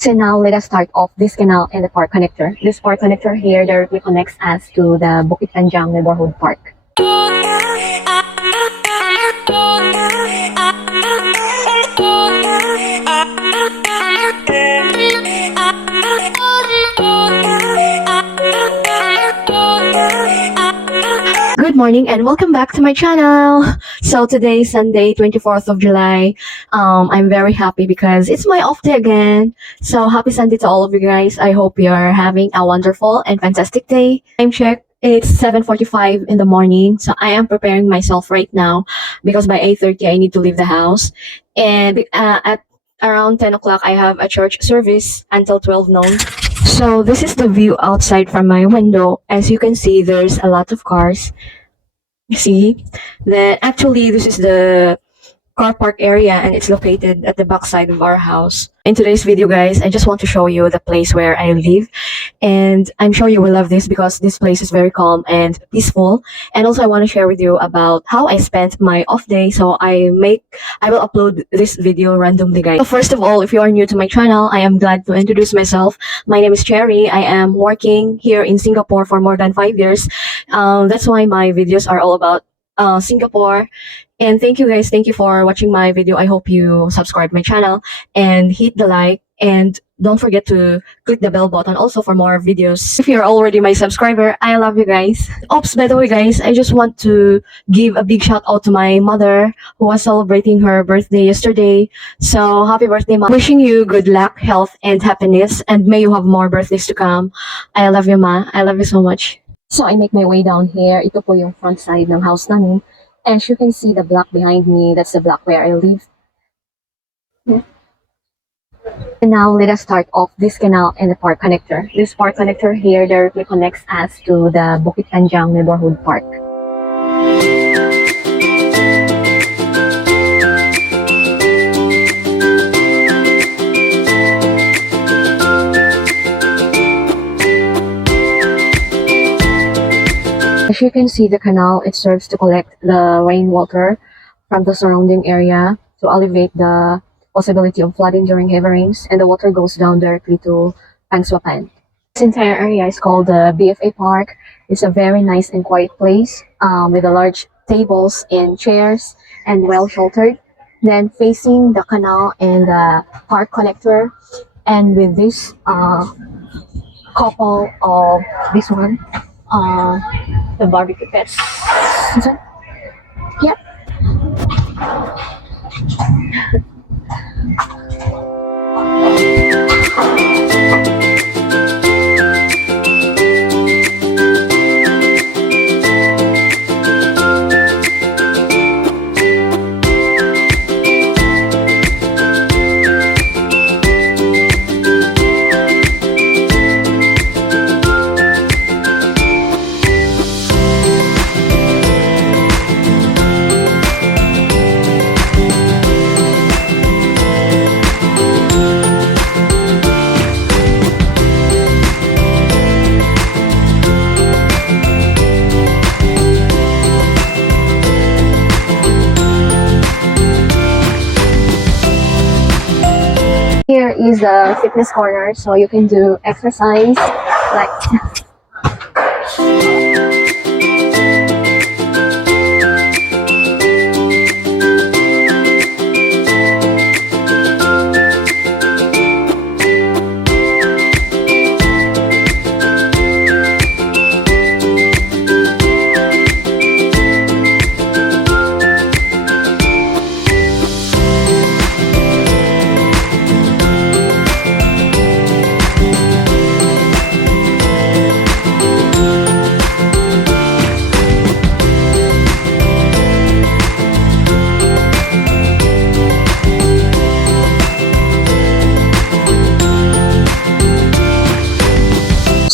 So now let us start off this canal and the park connector. This park connector here directly connects us to the Bukit Panjang neighborhood park. Good morning and welcome back to my channel. So today is Sunday, 24th of July. I'm very happy because it's my off day again. So happy Sunday to all of you guys. I hope you're having a wonderful and fantastic day. Time check. It's 7:45 in the morning. So I am preparing myself right now because by 8:30 I need to leave the house. And at around 10 o'clock I have a church service until 12 noon. So this is the view outside from my window. As you can see, there's a lot of cars. See, then actually this is the car park area and it's located at the back side of our house. In today's video guys, I just want to show you the place where I live, and I'm sure you will love this because this place is very calm and peaceful. And also I want to share with you about how I spent my off day. So I will upload this video randomly guys. So first of all, if you are new to my channel, I am glad to introduce myself. My name is Cheery. I am working here in Singapore for more than 5 years. That's why my videos are all about Singapore. And thank you guys, thank you for watching my video. I hope you subscribe my channel and hit the like, and don't forget to click the bell button also for more videos. If you're already my subscriber, I love you guys. Oops, by the way guys, I just want to give a big shout out to my mother who was celebrating her birthday yesterday. So happy birthday ma. Wishing you good luck, health and happiness, and may you have more birthdays to come. I love you ma. I love you so much. So I make my way down here. Ito po yung front side ng house namin. As you can see the block behind me, that's the block where I live. And now let us start off this canal and the park connector. This park connector here directly connects us to the Bukit Panjang neighborhood park. As you can see the canal, it serves to collect the rainwater from the surrounding area to alleviate the possibility of flooding during heavy rains, and the water goes down directly to Pangswapan. This entire area is called the BFA Park. It's a very nice and quiet place with the large tables and chairs and well sheltered. Then facing the canal and the park connector, and with this couple of this one, the barbecue pits. Yep. Here is the fitness corner, so you can do exercise like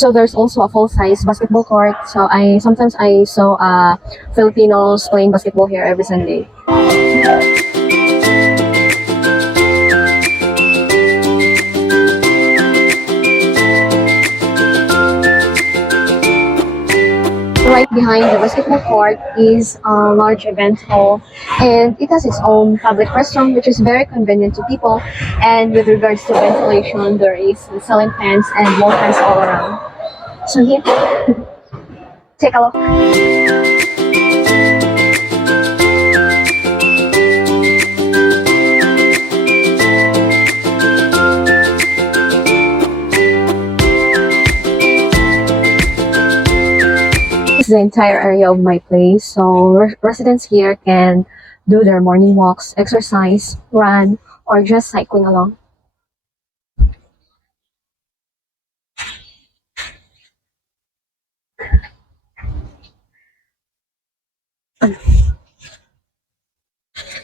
so there's also a full-size basketball court. So sometimes I saw Filipinos playing basketball here every Sunday. Right behind the basketball court is a large event hall, and it has its own public restroom, which is very convenient to people. And with regards to ventilation, there is ceiling fans and wall fans all around. So here, take a look. This is the entire area of my place, so residents here can do their morning walks, exercise, run, or just cycling along.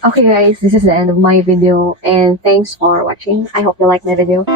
Okay guys, this is the end of my video, and thanks for watching. I hope you like my video.